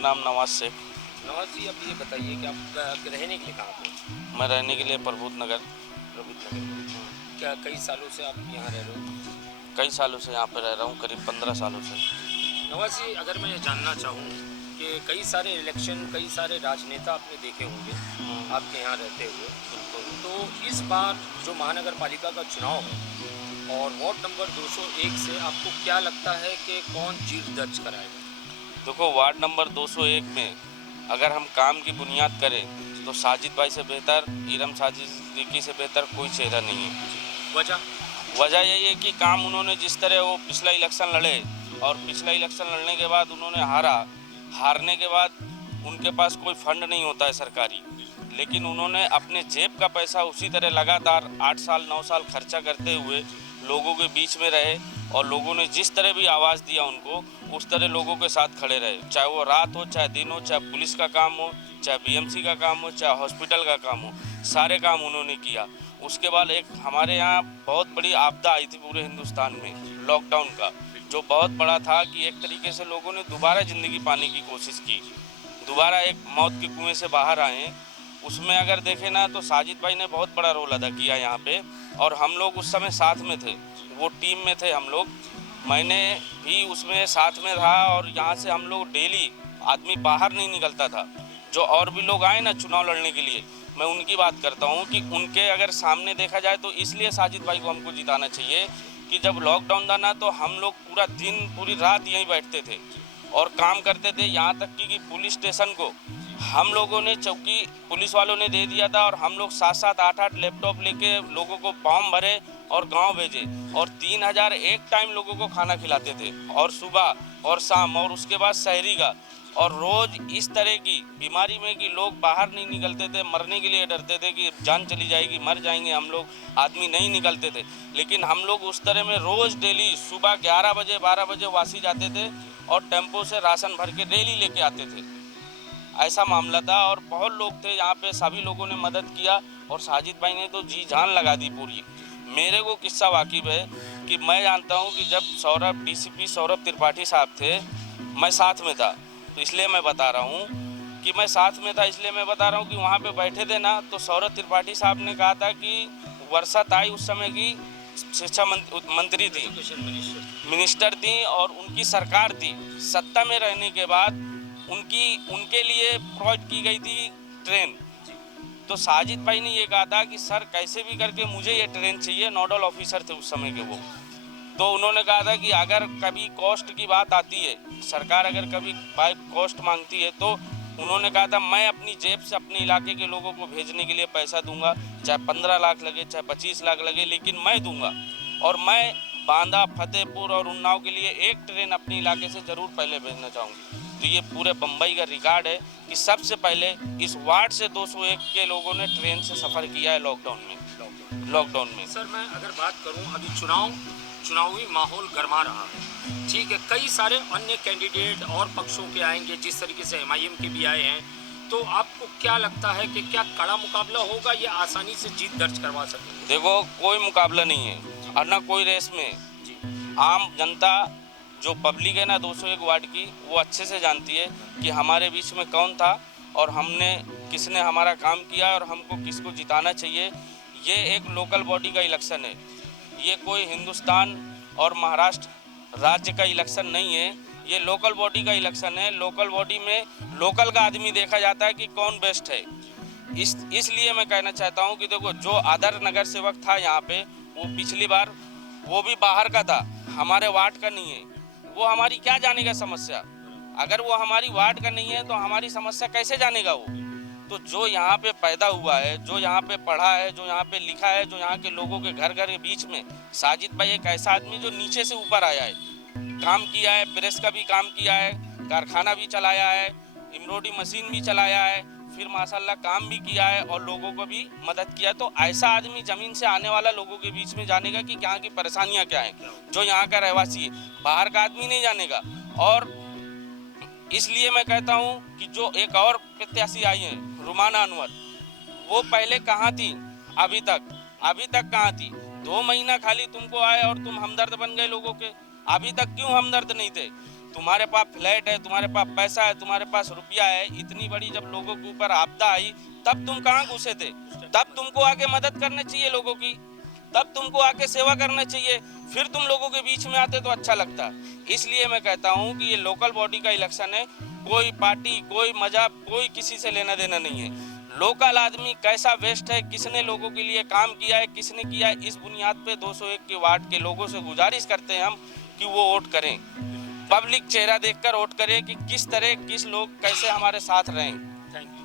नाम नवाज शेख। नवाज जी, अब ये बताइए कि आप रहने के लिए कहाँ पे? मैं रहने के लिए प्रबोध नगर। प्रबुद्ध नगर में। क्या कई सालों से आप यहाँ रह रहे हो? कई सालों से यहाँ पे रह रहा हूँ, करीब 15 सालों से। नवाज जी, अगर मैं ये जानना चाहूँ कि कई सारे इलेक्शन, कई सारे राजनेता आपने देखे होंगे आपके यहाँ रहते हुए, तो इस बार जो महानगर पालिका का चुनाव है और वार्ड नंबर 201 से आपको क्या लगता है कि कौन जीत दर्ज कराएगा? देखो, वार्ड नंबर 201 में अगर हम काम की बुनियाद करें तो साजिद भाई से बेहतर, इरम साजिद सिद्दीकी से बेहतर कोई चेहरा नहीं है। वजह यही है कि काम उन्होंने जिस तरह वो पिछला इलेक्शन लड़े और पिछला इलेक्शन लड़ने के बाद उन्होंने हारने के बाद उनके पास कोई फंड नहीं होता है सरकारी, लेकिन उन्होंने अपने जेब का पैसा उसी तरह लगातार 8 साल 9 साल खर्चा करते हुए लोगों के बीच में रहे और लोगों ने जिस तरह भी आवाज़ दिया उनको उस तरह लोगों के साथ खड़े रहे, चाहे वो रात हो, चाहे दिन हो, चाहे पुलिस का काम हो, चाहे बीएमसी का काम हो, चाहे हॉस्पिटल का काम हो, सारे काम उन्होंने किया। उसके बाद एक हमारे यहाँ बहुत बड़ी आपदा आई थी पूरे हिंदुस्तान में, लॉकडाउन का, जो बहुत बड़ा था कि एक तरीके से लोगों ने दोबारा ज़िंदगी पाने की कोशिश की, दोबारा एक मौत के कुएं से बाहर आए। उसमें अगर देखें ना तो साजिद भाई ने बहुत बड़ा रोल अदा किया यहाँ पे, और हम लोग उस समय साथ में थे, वो टीम में थे हम लोग, मैंने भी उसमें साथ में रहा और यहाँ से हम लोग डेली आदमी बाहर नहीं निकलता था। जो और भी लोग आए ना चुनाव लड़ने के लिए, मैं उनकी बात करता हूँ कि उनके अगर सामने देखा जाए तो इसलिए साजिद भाई को हमको जिताना चाहिए कि जब लॉकडाउन था ना तो हम लोग पूरा दिन पूरी रात यहीं बैठते थे और काम करते थे, यहाँ तक कि पुलिस स्टेशन को हम लोगों ने चौकी पुलिस वालों ने दे दिया था और हम लोग 7-7 8-8 लैपटॉप लेके लोगों को फॉर्म भरे और गांव भेजे और 3000 एक टाइम लोगों को खाना खिलाते थे, और सुबह और शाम, और उसके बाद शहरी का। और रोज़ इस तरह की बीमारी में कि लोग बाहर नहीं निकलते थे, मरने के लिए डरते थे कि जान चली जाएगी, मर जाएंगे हम लोग, आदमी नहीं निकलते थे, लेकिन हम लोग उस तरह में रोज़ डेली सुबह 11 बजे 12 बजे वासी जाते थे और टेम्पो से राशन भर के डेली लेके आते थे। ऐसा मामला था और बहुत लोग थे यहाँ पे, सभी लोगों ने मदद किया और साजिद भाई ने तो जी जान लगा दी पूरी। मेरे को किस्सा वाकिफ है कि मैं जानता हूँ कि जब डीसीपी सौरभ त्रिपाठी साहब थे, मैं साथ में था, तो इसलिए मैं बता रहा हूँ कि मैं साथ में था, इसलिए मैं बता रहा हूँ कि वहाँ पे बैठे थे ना तो सौरभ त्रिपाठी साहब ने कहा था कि वर्षा ताई उस समय की शिक्षा मंत्री थी, मिनिस्टर थी और उनकी सरकार थी, सत्ता में रहने के बाद उनके लिए प्रोवाइड की गई थी ट्रेन। तो साजिद भाई ने ये कहा था कि सर कैसे भी करके मुझे ये ट्रेन चाहिए, नोडल ऑफिसर थे उस समय के वो। तो उन्होंने कहा था कि अगर कभी कॉस्ट की बात आती है, सरकार अगर कभी बाई कॉस्ट मांगती है, तो उन्होंने कहा था मैं अपनी जेब से अपने इलाके के लोगों को भेजने के लिए पैसा दूंगा, चाहे 15 लाख लगे चाहे 25 लाख लगे, लेकिन मैं दूंगा। और मैं बांदा, फतेहपुर और उन्नाव के लिए एक ट्रेन अपने इलाके से ज़रूर पहले भेजना चाहूँगी। तो ये पूरे बम्बई का रिकॉर्ड है कि सबसे पहले इस वार्ड से 201 के लोगों ने ट्रेन से सफ़र किया है लॉकडाउन में। सर, मैं अगर बात करूं, अभी चुनावी माहौल गर्मा रहा है, ठीक है, कई सारे अन्य कैंडिडेट और पक्षों के आएंगे, जिस तरीके से MIM के भी आए हैं, तो आपको क्या लगता है कि क्या कड़ा मुकाबला होगा या आसानी से जीत दर्ज करवा सकेंगे? देखो, कोई मुकाबला नहीं है और ना कोई रेस में। आम जनता जो पब्लिक है ना 201 वार्ड की, वो अच्छे से जानती है कि हमारे बीच में कौन था और किसने हमारा काम किया और हमको किसको जिताना चाहिए। ये एक लोकल बॉडी का इलेक्शन है, ये कोई हिंदुस्तान और महाराष्ट्र राज्य का इलेक्शन नहीं है, ये लोकल बॉडी का इलेक्शन है। लोकल बॉडी में लोकल का आदमी देखा जाता है कि कौन बेस्ट है। इसलिए मैं कहना चाहता हूँ कि देखो, जो आदर नगर सेवक था यहाँ पे, वो पिछली बार वो भी बाहर का था, हमारे वार्ड का नहीं है, वो हमारी क्या जानेगा समस्या। अगर वो हमारी वार्ड का नहीं है तो हमारी समस्या कैसे जानेगा वो। तो जो यहाँ पे पैदा हुआ है, जो यहाँ पे पढ़ा है, जो यहाँ पे लिखा है, जो यहाँ के लोगों के घर घर के बीच में, साजिद भाई एक ऐसा आदमी जो नीचे से ऊपर आया है, काम किया है, प्रेस का भी काम किया है, कारखाना भी चलाया है, एम्ब्रॉयडरी मशीन भी चलाया है, फिर माशाल्लाह काम भी किया है और लोगों को भी मदद किया। तो ऐसा आदमी ज़मीन से आने वाला लोगों के बीच में जानेगा कि यहाँ की परेशानियाँ क्या हैं, जो यहाँ का रहवासी है, बाहर का आदमी नहीं जानेगा। और इसलिए मैं कहता हूँ कि जो एक और प्रत्याशी आई हैं, रुमाना अनवर, वो पहले कहाँ थी, अभी तक कहाँ थी। 2 महीना खाली तुमको आए और तुम हमदर्द बन गए लोगों के। अभी तक क्यों हमदर्द नहीं थे? तुम्हारे पास फ्लैट है, तुम्हारे पास पैसा है, तुम्हारे पास रुपया है, इतनी बड़ी जब लोगों के ऊपर आपदा आई तब तुम कहाँ घुसे थे? तब तुमको आके मदद करनी चाहिए लोगों की, तब तुमको आके सेवा करना चाहिए, फिर तुम लोगों के बीच में आते तो अच्छा लगता। इसलिए मैं कहता हूँ कि ये लोकल बॉडी का इलेक्शन है, कोई पार्टी, कोई मजहब, कोई किसी से लेना देना नहीं है। लोकल आदमी कैसा वेस्ट है, किसने लोगों के लिए काम किया है, किसने किया है, इस बुनियाद पे 201 के वार्ड के लोगों से गुजारिश करते हैं हम कि वो वोट करें, पब्लिक चेहरा देखकर वोट करें कि किस तरह किस लोग कैसे हमारे साथ रहें। Thank you.